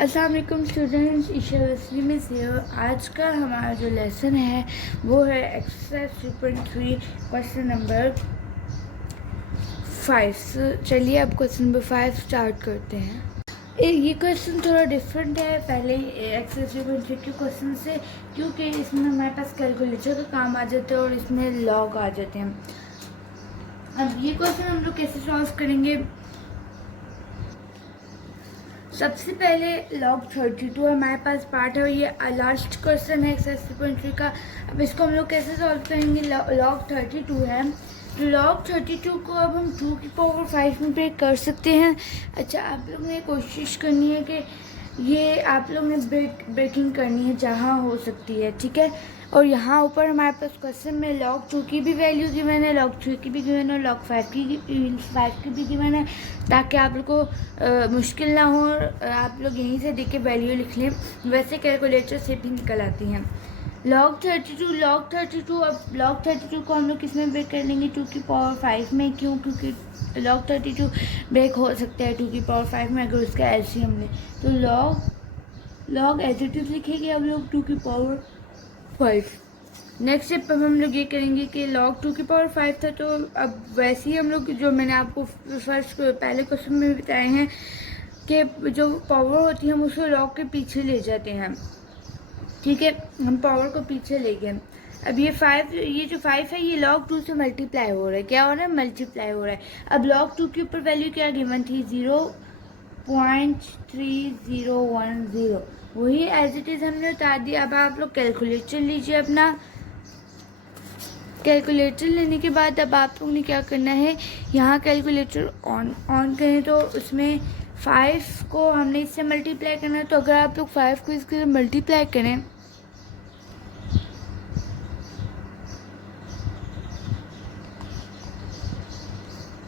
अस्सलाम वालेकुम students, Isha Wesley में से आज का हमारा जो लेसन है वो है एक्सरसाइज 3.3 क्वेश्चन नंबर 5। चलिए अब क्वेश्चन नंबर 5 स्टार्ट करते हैं। ये क्वेश्चन थोड़ा डिफरेंट है पहले एक्सरसाइज 3.3 के क्वेश्चन से, क्योंकि इसमें हमारे पास कैलकुलेटर का काम आ जाता है और इसमें लॉग आ जाते हैं। अब ये क्वेश्चन हम लोग कैसे सॉल्व करेंगे? सबसे पहले log 32 हमारे पास पार्ट है और ये लास्ट क्वेश्चन है एक्सरसाइज 3.3 का। अब इसको हम लोग कैसे सॉल्व करेंगे? log 32 है, तो log 32 को अब हम 2 की पावर 5 में ब्रेक कर सकते हैं। अच्छा, आप लोग ने कोशिश करनी है कि ये आप लोग ने ब्रेकिंग करनी है जहाँ हो सकती है, ठीक है। और यहाँ ऊपर हमारे पास क्वेश्चन में log 2 की भी वैल्यू गिवन है, log 3 की भी गिवन है, log 5 की भी गिवन है, ताकि आप लोग को मुश्किल ना हो और आप लोग यहीं से देख के वैल्यू लिख लें। वैसे कैलकुलेटर से भी निकल आती हैं। log 32 अब log 32 को हम लोग किस में ब्रेक कर लेंगे? 2 की पावर 5 में। क्यों? क्योंकि log 32 ब्रेक हो सकता है 2 की पावर 5 में अगर उसका एलसीएम ले, तो log एज इट इज लिखेंगे हम लोग 2 की पावर 5। नेक्स्ट स्टेप पर हम लोग ये करेंगे कि log 2 की पावर 5 था, तो अब वैसे ही हम लोग जो मैंने आपको फर्स्ट पहले क्वेश्चन में बताए हैं कि जो पावर होती है हम उसको log के पीछे ले जाते हैं, ठीक है। हम पावर को पीछे ले गए। अब ये जो 5 है ये log 2 से मल्टीप्लाई हो रहा है। क्या हो रहा है? मल्टीप्लाई हो रहा है। अब log 2 के ऊपर वैल्यू क्या गिवन थी? 0.3010। वही एज इट इज़ हमने उतार दिया। अब आप लोग कैलकुलेटर लीजिए अपना। कैलकुलेटर लेने के बाद अब आप लोग ने क्या करना है, यहाँ कैलकुलेटर ऑन करें तो उसमें 5 को हमने इससे मल्टीप्लाई करना है। तो अगर आप लोग 5 को इसके मल्टीप्लाई करें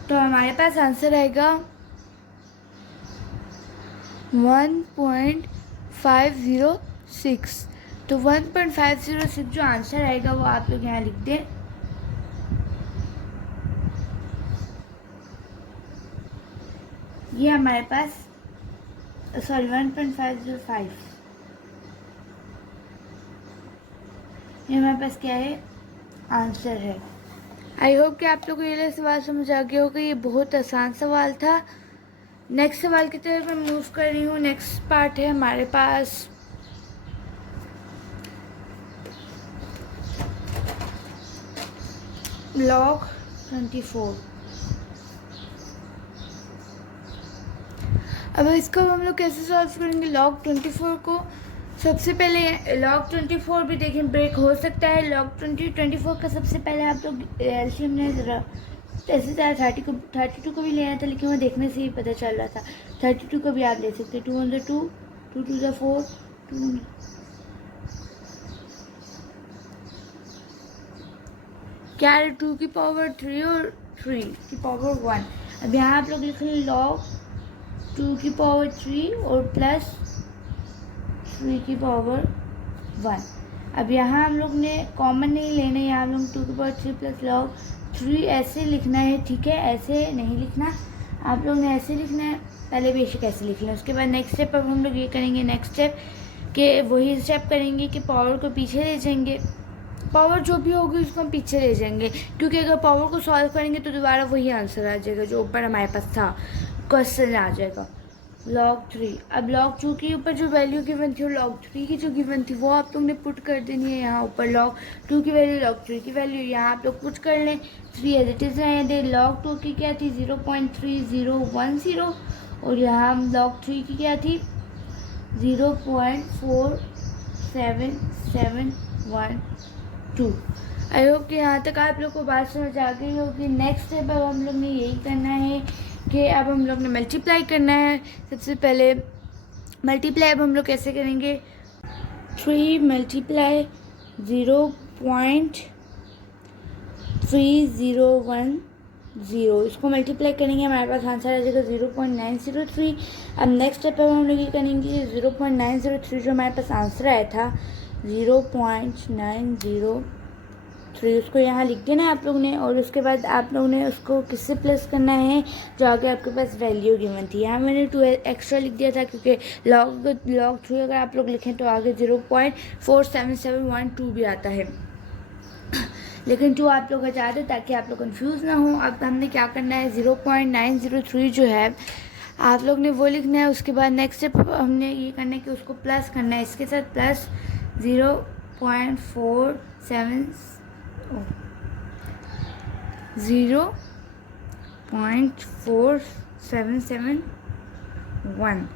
तो हमारे पास आंसर आएगा 1.506। तो 1.506 जो आंसर आएगा वो आप लोग यहाँ लिख दें। ये हमारे पास 1.505 ये हमारे पास क्या है? आंसर है। आई होप कि आप लोग को ये सवाल समझ आ गया होगा। ये बहुत आसान सवाल था। नेक्स्ट सवाल की तरफ मैं मूव कर रही हूँ। नेक्स्ट पार्ट है हमारे पास log 24। अब इसको हम लोग कैसे सॉल्व करेंगे? log 24 को सबसे पहले log 24 भी देखें ब्रेक हो सकता है। log 24 का सबसे पहले आप लोग एलसीएम ने ज़रा ऐसे 32 को भी लेना था, लेकिन वो देखने से ही पता चल रहा था। 32 को भी आप ले सकते हैं। 2 × 2 2 × 2 4 2 क्या है? 2 की पावर 3 और 3 की पावर 1। अब यहाँ आप लोग लिख लें log 2 की पावर 3 और प्लस 3 की पावर 1। अब यहाँ हम लोग ने कॉमन नहीं लेना है, यहाँ हम लोग 2 की पावर 3 प्लस log 3 ऐसे लिखना है, ठीक है। ऐसे नहीं लिखना, आप लोग ने ऐसे लिखना है। पहले बेशक ऐसे लिख लें। उसके बाद नेक्स्ट स्टेप अब हम लोग ये करेंगे, नेक्स्ट स्टेप के वही स्टेप करेंगे कि पावर को पीछे ले जाएंगे। पावर जो भी होगी उसको हम पीछे ले जाएंगे, क्योंकि अगर पावर को सॉल्व करेंगे तो दोबारा वही आंसर आ जाएगा जो ऊपर हमारे पास था, क्वेश्चन आ जाएगा log 3। अब log 2 के ऊपर जो वैल्यू गिवन थी और log 3 की जो गिवन थी वो आप लोग ने पुट कर देनी है यहाँ ऊपर। log 2 की वैल्यू, log 3 की वैल्यू यहाँ आप लोग पुट कर लें। 3 एज इट इज़ रहने दें। log 2 की क्या थी? 0.3010 और यहाँ log 3 की क्या थी? 0.4771 आई होप कि यहाँ तक आप लोग को बात समझ आ गई होगी। नेक्स्ट स्टेप अब हम लोग ने यही करना है कि अब हम लोग ने मल्टीप्लाई करना है। सबसे पहले मल्टीप्लाई अब हम लोग कैसे करेंगे? 3 × 0.3010 इसको मल्टीप्लाई करेंगे, हमारे पास आंसर आ जाएगा 0.903। अब नेक्स्ट स्टेप अब हम लोग ये करेंगे 0.903 जो हमारे पास आंसर आया था 0.903 3 उसको यहाँ लिख देना आप लोग ने, और उसके बाद आप लोग ने उसको किससे प्लस करना है जो आगे आपके पास वैल्यू गिवन थी। यहाँ मैंने 2 एक्स्ट्रा लिख दिया था क्योंकि log 3 अगर आप लोग लिखें तो आगे 0.47712 भी आता है, लेकिन 2 आप लोग हटा दो ताकि आप लोग कंफ्यूज ना हो। अब हमने क्या करना है, 0.903 जो है आप लोग ने वो लिखना है। उसके बाद नेक्स्ट स्टेप हमने ये करना है कि उसको प्लस करना है, इसके साथ प्लस 0.4771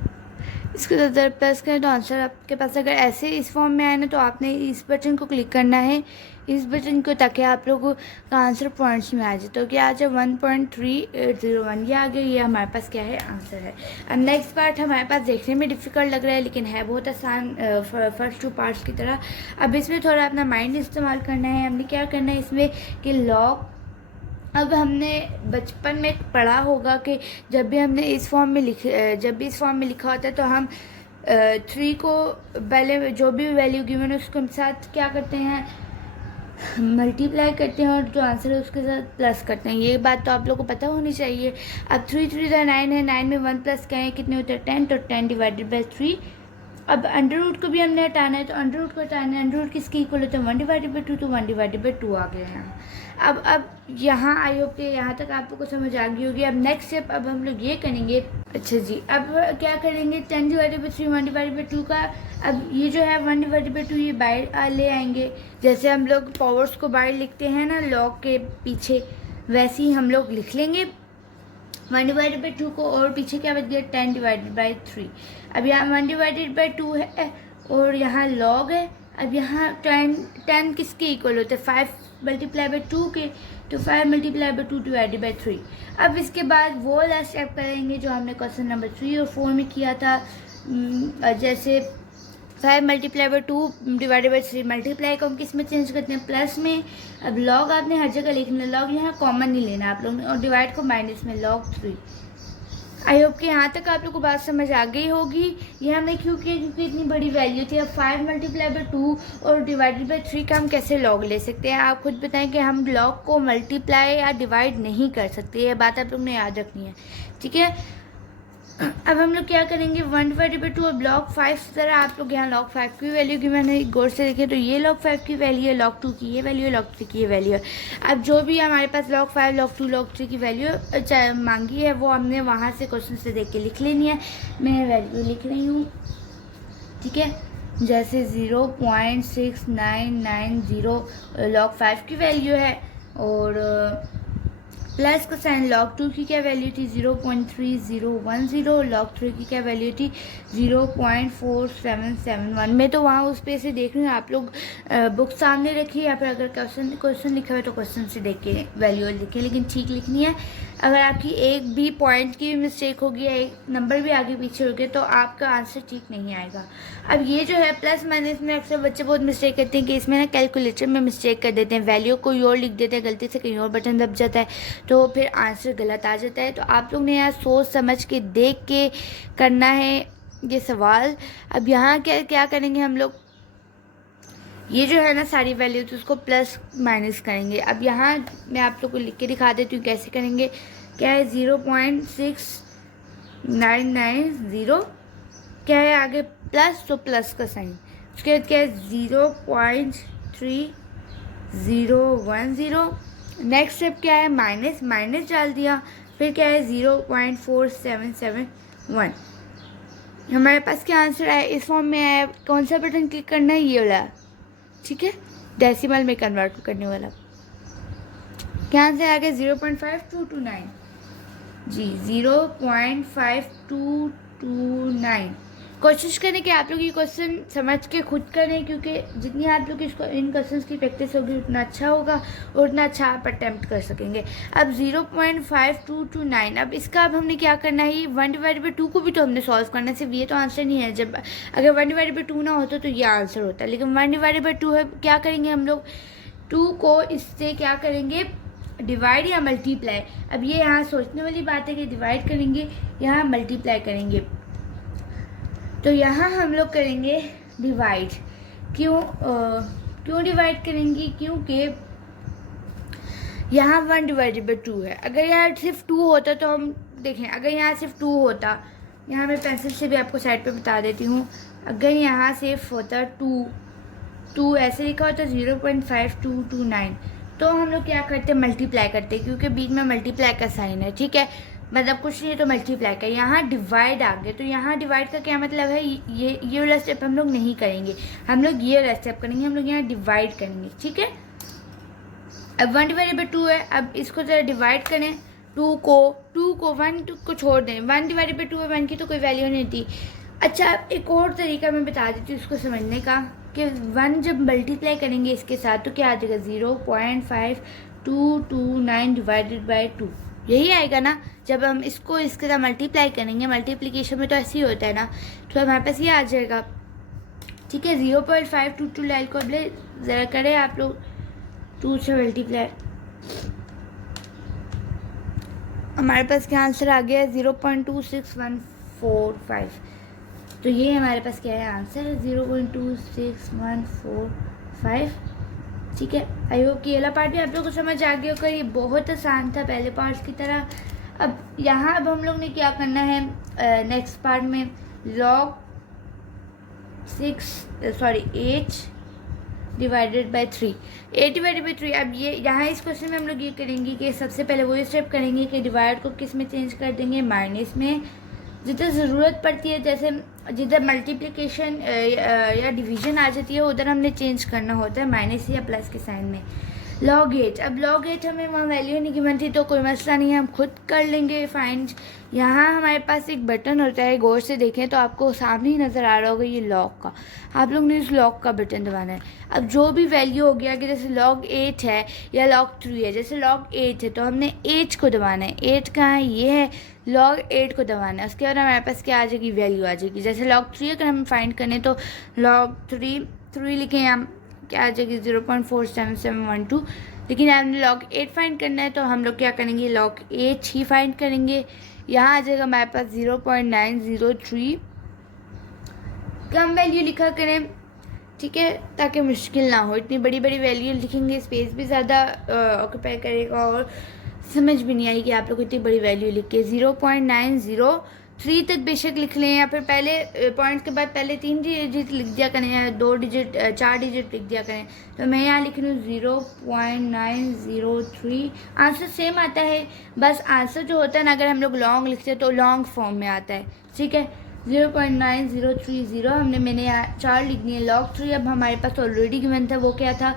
इसके साथ प्लस करें तो आंसर आपके पास अगर ऐसे इस फॉर्म में आए ना तो आपने इस बटन को क्लिक करना है, इस बटन को, ताकि आप लोगों का आंसर पॉइंट्स में आ जाए। तो क्या आ जाए 1.3801, ये आ गया, ये हमारे पास क्या है, आंसर है। अब नेक्स्ट पार्ट हमारे पास देखने में डिफ़िकल्ट लग रहा है लेकिन है बहुत आसान फर्स्ट 2 पार्ट्स की तरह। अब इसमें थोड़ा अपना माइंड इस्तेमाल करना है। हमने क्या करना है इसमें कि लॉग, अब हमने बचपन में पढ़ा होगा कि जब भी हमने इस फॉर्म में इस फॉर्म में लिखा होता है तो हम 3 को पहले जो भी वैल्यू गिवन है उसके साथ क्या करते हैं, मल्टीप्लाई करते हैं, और जो आंसर है उसके साथ प्लस करते हैं। ये बात तो आप लोगों को पता होनी चाहिए। अब 3 3 9 है, 9 में 1 प्लस करें कितने होते हैं 10, तो 10 डिवाइडेड बाई 3। अब अंडर रूट को भी हमने हटाना है, तो अंडर रूट को हटाना है, अंडर रूट किसके इक्वल होता है 1 डिवाइडेड बाई 2, तो 1 डिवाइडेड बाई 2 आ गया है। अब यहाँ आई होप के यहाँ तक आप लोग को समझ आ गई होगी। अब नेक्स्ट स्टेप अब हम लोग ये करेंगे, अच्छा जी, अब क्या करेंगे 10 डिवाइडेड बाई 3 1 डिवाइडेड बाई 2 का, अब ये जो है 1 डिवाइडेड बाई 2 ये बाहर ले आएंगे। जैसे हम लोग पावर्स को बाहर लिखते हैं ना लॉग के पीछे, वैसे ही हम लोग लिख लेंगे 1 डिवाइडेड बाई 2 को, और पीछे क्या बच गया 10 डिवाइडेड बाई 3। अब यहाँ 1 डिवाइडेड बाई 2 है और यहाँ लॉग है। अब यहाँ 10 किसके इक्वल होते हैं 5 मल्टीप्लाई बाई 2 के, तो 5 मल्टीप्लाई बाई 2 डिवाइडेड बाई 3। अब इसके बाद वो लास्ट स्टेप करेंगे जो हमने क्वेश्चन नंबर 3 और 4 में किया था। जैसे 5 multiply by 2 divided by 3, multiply को हम किस में चेंज करते हैं, प्लस में। अब लॉग आपने हर जगह लिखना है, लॉग यहाँ कॉमन नहीं लेना आप लोग ने, और डिवाइड को माइनस में, लॉग 3। आई होप कि यहाँ तक आप लोग को बात समझ आ गई होगी। ये हमने क्यों किया, क्योंकि इतनी बड़ी वैल्यू थी। अब 5 मल्टीप्लाई बाई 2 और डिवाइडेड बाई 3 का हम कैसे लॉग ले सकते हैं, आप खुद बताएं कि हम लॉग को मल्टीप्लाई या डिवाइड नहीं कर सकते। ये बात आप लोग ने याद रखनी है, ठीक है। अब हम लोग क्या करेंगे 1 डिवाइडेड बाई 2 और log 5 तरह आप लोग यहाँ log 5 की वैल्यू की मैंने गौर से देखें तो ये log 5 की वैल्यू है, log 2 की ये वैल्यू है, log 3 की ये वैल्यू है। अब जो भी हमारे पास log 5 log 2 log 3 की वैल्यू मांगी है वो हमने वहाँ से क्वेश्चन से देख के लिख लेनी है। मैं वैल्यू लिख रही हूँ, ठीक है। जैसे 0.6990 log 5 की वैल्यू है, और प्लस का साइन log 2 की क्या वैल्यू थी 0.3010, log 3 की क्या वैल्यू थी 0.4771। मैं तो वहाँ उस पे से देख रही हूँ, आप लोग बुक सामने रखिए या फिर अगर क्वेश्चन लिखा हुआ है तो क्वेश्चन से देख के वैल्यू लिखिए, लेकिन ठीक लिखनी है। अगर आपकी एक भी पॉइंट की भी मिस्टेक होगी या एक नंबर भी आगे पीछे हो गया तो आपका आंसर ठीक नहीं आएगा। अब ये जो है प्लस माइनस में अक्सर बच्चे बहुत मिस्टेक करते हैं कि इसमें ना कैलकुलेटर में मिस्टेक कर देते हैं, वैल्यू को और लिख देते हैं, गलती से कहीं और बटन दब जाता है तो फिर आंसर गलत आ जाता है। तो आप लोग ने यहाँ सोच समझ के देख के करना है ये सवाल। अब यहाँ क्या करेंगे हम लोग, ये जो है ना सारी वैल्यू तो उसको प्लस माइनस करेंगे। अब यहाँ मैं आप लोग को लिख के दिखा देती हूँ कैसे करेंगे। क्या है 0.6990, क्या है आगे प्लस, तो प्लस का साइन। उसके बाद क्या है 0.3010। नेक्स्ट स्टेप क्या है माइनस, माइनस डाल दिया। फिर क्या है 0.4771। हमारे पास क्या आंसर आया, इस फॉर्म में आया। कौन सा बटन क्लिक करना है, ये वाला, ठीक है, डेसिमल में कन्वर्ट करने वाला। क्या आंसर आ गया 0.5229 जी, 0.5229। कोशिश करें कि आप लोग ये क्वेश्चन समझ के खुद करें, क्योंकि जितनी आप लोग इसको इन क्वेश्चंस की प्रैक्टिस होगी उतना अच्छा होगा और उतना अच्छा आप अटैम्प्ट कर सकेंगे। अब 0.5229, अब इसका अब हमने क्या करना है, 1 डिवाइड बाई 2 को भी तो हमने सॉल्व करना है, सिर्फ ये तो आंसर नहीं है। जब अगर 1 डिवाइड बाई 2 ना होता तो ये आंसर होता, लेकिन 1 डिवाइड बाई 2 है। क्या करेंगे हम लोग 2 को इससे क्या करेंगे डिवाइड या मल्टीप्लाई। अब ये यहाँ सोचने वाली बात है कि डिवाइड करेंगे यहाँ मल्टीप्लाई करेंगे, तो यहाँ हम लोग करेंगे डिवाइड। क्यों डिवाइड करेंगे, क्योंकि यहाँ 1/2 है। अगर यहाँ सिर्फ 2 होता तो हम देखें, अगर यहाँ सिर्फ 2 होता, यहाँ मैं पेंसिल से भी आपको साइड पे बता देती हूँ, अगर यहाँ सिर्फ होता 2 ऐसे लिखा होता 0.5229, तो हम लोग क्या करते, मल्टीप्लाई करते, क्योंकि बीच में मल्टीप्लाई का साइन है, ठीक है, मतलब कुछ नहीं है तो मल्टीप्लाई का। यहाँ डिवाइड आ गया, तो यहाँ डिवाइड का क्या मतलब है, ये वाला स्टेप हम लोग नहीं करेंगे, हम लोग ये वाला स्टेप करेंगे, हम लोग यहाँ डिवाइड करेंगे, ठीक है। अब 1/2 है, अब इसको जरा डिवाइड करें, 2 को 1 को छोड़ दें, 1/2 है, 1 की तो कोई वैल्यू नहीं थी। अच्छा, एक और तरीका मैं बता देती हूँ इसको समझने का, कि 1 जब मल्टीप्लाई करेंगे इसके साथ तो क्या आ जाएगा, 0.5229 डिवाइडेड बाई 2, यही आएगा ना। जब हम इसको इसके साथ मल्टीप्लाई करेंगे, मल्टीप्लिकेशन में तो ऐसे ही होता है ना, तो हमारे पास ये आ जाएगा, ठीक है। 0.522 लाइन को ज़रा करें आप लोग, 2 से मल्टीप्लाई, हमारे पास क्या आंसर आ गया है, 0.26145। तो ये हमारे पास क्या है आंसर, 0.26145, ठीक है। आई होप कि ये वाला पार्ट भी आप लोगों को समझ आ गया होगा, ये बहुत आसान था पहले पार्ट्स की तरह। अब यहाँ अब हम लोग ने क्या करना है, नेक्स्ट पार्ट में log 8 divided by 3, 8 divided by 3। अब ये यहाँ इस क्वेश्चन में हम लोग ये करेंगे कि सबसे पहले वो स्टेप करेंगे कि डिवाइड को किस में चेंज कर देंगे, माइनस में, जिधर ज़रूरत पड़ती है, जैसे जिधर मल्टीप्लिकेशन या डिवीज़न आ जाती है उधर हमने चेंज करना होता है माइनस या प्लस के साइन में। log 8, अब log 8 हमें वहाँ वैल्यू नहीं गिवन थी तो कोई मसला नहीं है, हम खुद कर लेंगे फाइंड। यहाँ हमारे पास एक बटन होता है, गौर से देखें तो आपको सामने ही नज़र आ रहा होगा, ये लॉक का, आप लोग ने इस लॉक का बटन दबाना है। अब जो भी वैल्यू हो गया कि जैसे log 8 है या log 3 है, जैसे log 8 है तो हमने 8 को दबाना है, 8 कहाँ है, ये है, log 8 को दबाना है, उसके बाद हमारे पास क्या आ जाएगी, वैल्यू आ जाएगी। जैसे log 3 अगर हम फाइंड करें तो log 3 लिखें, हम क्या आ जाएगी 0.47712, लेकिन हमने log 8 फाइंड करना है तो हम लोग क्या करेंगे, log 8 ही फाइंड करेंगे। यहाँ आ जाएगा हमारे पास 0.903, कम वैल्यू लिखा करें, ठीक है, ताकि मुश्किल ना हो। इतनी बड़ी बड़ी वैल्यू लिखेंगे स्पेस भी ज़्यादा ऑक्यूपाई करेगा और समझ भी नहीं आएगी आप लोग इतनी बड़ी वैल्यू लिख के। 0.903 तक बेशक लिख लें, या फिर पहले पॉइंट के बाद पहले 3 डिजिट लिख दिया करें, या 2 डिजिट 4 डिजिट लिख दिया करें। तो मैं यहाँ लिख रही हूँ 0.903, आंसर सेम आता है, बस आंसर जो होता है ना, अगर हम लोग लॉन्ग लिखते हैं तो लॉन्ग फॉर्म में आता है, ठीक है। 0.9030 मैंने यहाँ 4 लिख दिए। log 3 अब हमारे पास ऑलरेडी गिवन था, वो क्या था,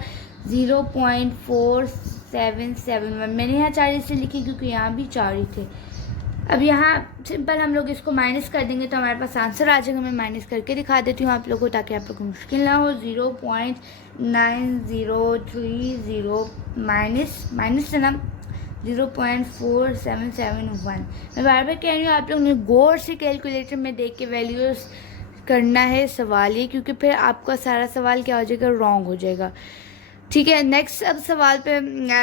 0.4771, मैंने यहाँ 4 इससे लिखी क्योंकि यहाँ भी 4 ही थे। अब यहाँ सिंपल हम लोग इसको माइनस कर देंगे तो हमारे पास आंसर आ जाएगा। मैं माइनस करके दिखा देती हूँ आप लोगों को ताकि आप लोग को मुश्किल ना हो। 0.9030 माइनस है ना 0.4771। मैं बार बार कह रही हूँ आप लोग ने गौर से कैलकुलेटर में देख के वैल्यूज़ करना है सवाल ये, क्योंकि फिर आपका सारा सवाल क्या हो जाएगा, रॉन्ग हो जाएगा, ठीक है। नेक्स्ट अब सवाल पे,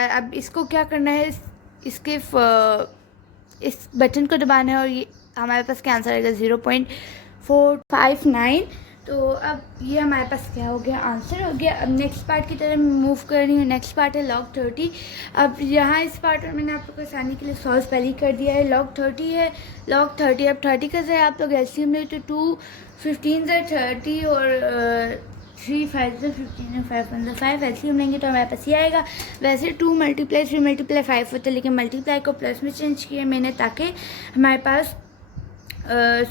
अब इसको क्या करना है, इसके इस बटन को दबाना है और ये हमारे पास क्या आंसर आएगा 0.459। तो अब ये हमारे पास क्या हो गया, आंसर हो गया। अब नेक्स्ट पार्ट की तरफ मूव कर रही हूँ। नेक्स्ट पार्ट है log 30। अब यहाँ इस पार्ट में मैंने आप लोग को आसानी के लिए सॉल्व पहले ही कर दिया है। log 30 है, log 30। अब 30 का जरा आप लोग एलसीएम ले तो 2 15 30 और 3 5 15 5 5 एलसीएम लेंगे तो हमारे पास ये आएगा। वैसे 2 × 3 × 5 होता है, लेकिन मल्टीप्लाई को प्लस में चेंज किया मैंने ताकि हमारे पास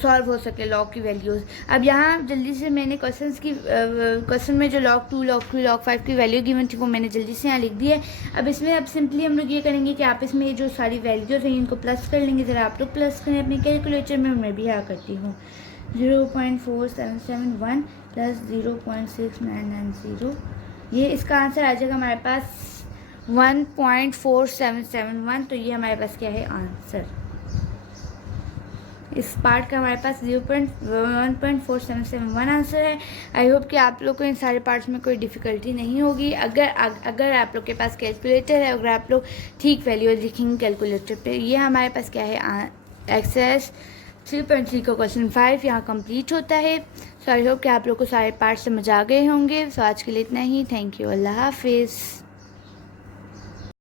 सॉल्व हो सके लॉग की वैल्यूज़। अब यहाँ जल्दी से मैंने क्वेश्चन में जो log 2 log 3 log 5 की वैल्यू गिवन थी वो मैंने जल्दी से यहाँ लिख दी है। अब इसमें अब सिंपली हम लोग ये करेंगे कि आप इसमें जो सारी वैल्यूज़ हैं इनको प्लस कर लेंगे। ज़रा आप लोग प्लस करें अपने कैलकुलेटर में, मैं भी यहाँ करती हूँ। 0.4771 प्लस 0.6990, ये इसका आंसर आ जाएगा हमारे पास 1.4771। तो ये हमारे पास क्या है आंसर, इस पार्ट का हमारे पास 1.4771 आंसर है। आई होप कि आप लोग को इन सारे पार्ट्स में कोई डिफ़िकल्टी नहीं होगी। अगर आप लोग के पास कैलकुलेटर है, अगर आप लोग ठीक वैल्यू लिखेंगे कैलकुलेटर पे। ये हमारे पास क्या है, एक्सरसाइज 3.3 का क्वेश्चन 5 यहाँ कंप्लीट होता है। सो आई होप कि आप लोग को सारे पार्ट्स समझ आ गए होंगे। सो आज के लिए इतना ही। थैंक यू, अल्लाह हाफिज़।